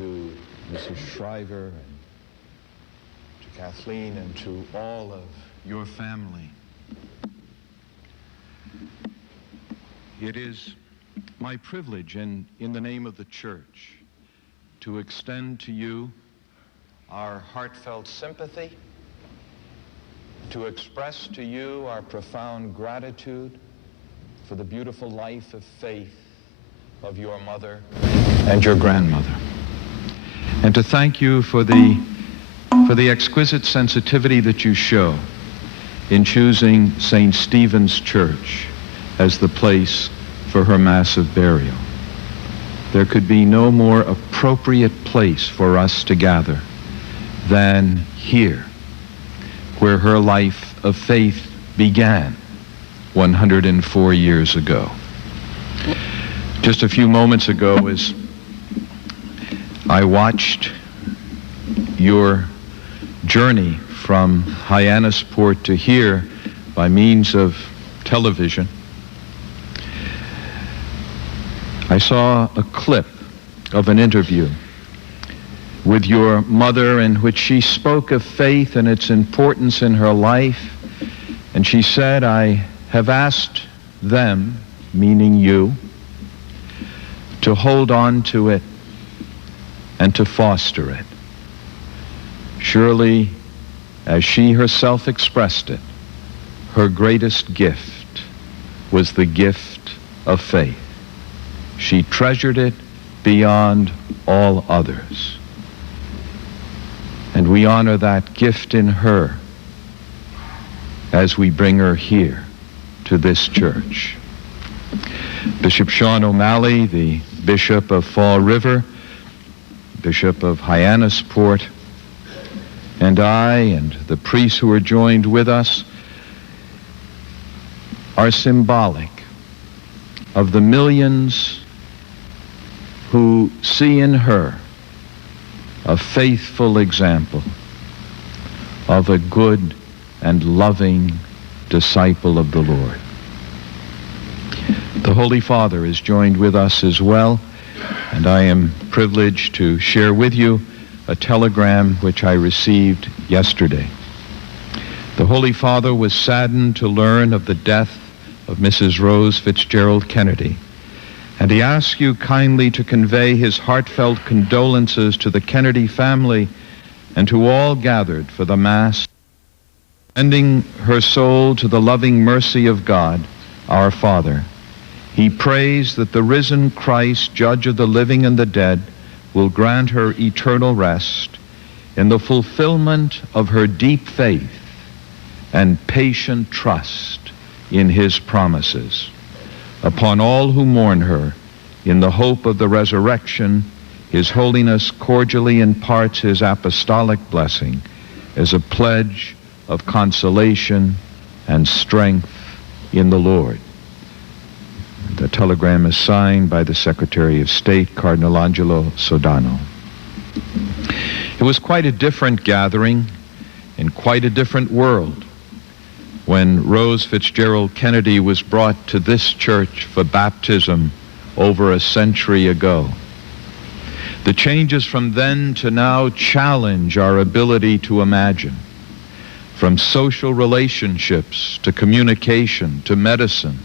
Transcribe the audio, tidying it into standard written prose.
to Mrs. Shriver, and to Kathleen, and to all of your family. It is my privilege, and in the name of the church, to extend to you our heartfelt sympathy, to express to you our profound gratitude for the beautiful life of faith of your mother and your grandmother, and to thank you for the exquisite sensitivity that you show in choosing St. Stephen's Church as the place for her massive burial. There could be no more appropriate place for us to gather than here, where her life of faith began 104 years ago. Just a few moments ago, as I watched your journey from Hyannisport to here by means of television, I saw a clip of an interview with your mother in which she spoke of faith and its importance in her life, and she said, "I have asked them," meaning you, "to hold on to it and to foster it." Surely, as she herself expressed it, her greatest gift was the gift of faith. She treasured it beyond all others. And we honor that gift in her as we bring her here to this church. Bishop Sean O'Malley, the Bishop of Fall River, Bishop of Hyannisport, and I and the priests who are joined with us are symbolic of the millions who see in her a faithful example of a good and loving disciple of the Lord. The Holy Father is joined with us as well, and I am privileged to share with you a telegram which I received yesterday. The Holy Father was saddened to learn of the death of Mrs. Rose Fitzgerald Kennedy, and he asks you kindly to convey his heartfelt condolences to the Kennedy family and to all gathered for the Mass, sending her soul to the loving mercy of God, our Father. He prays that the risen Christ, judge of the living and the dead, will grant her eternal rest in the fulfillment of her deep faith and patient trust in his promises. Upon all who mourn her, in the hope of the resurrection, His Holiness cordially imparts his apostolic blessing as a pledge of consolation and strength in the Lord. The telegram is signed by the Secretary of State, Cardinal Angelo Sodano. It was quite a different gathering in quite a different world when Rose Fitzgerald Kennedy was brought to this church for baptism over a century ago. The changes from then to now challenge our ability to imagine. From social relationships to communication to medicine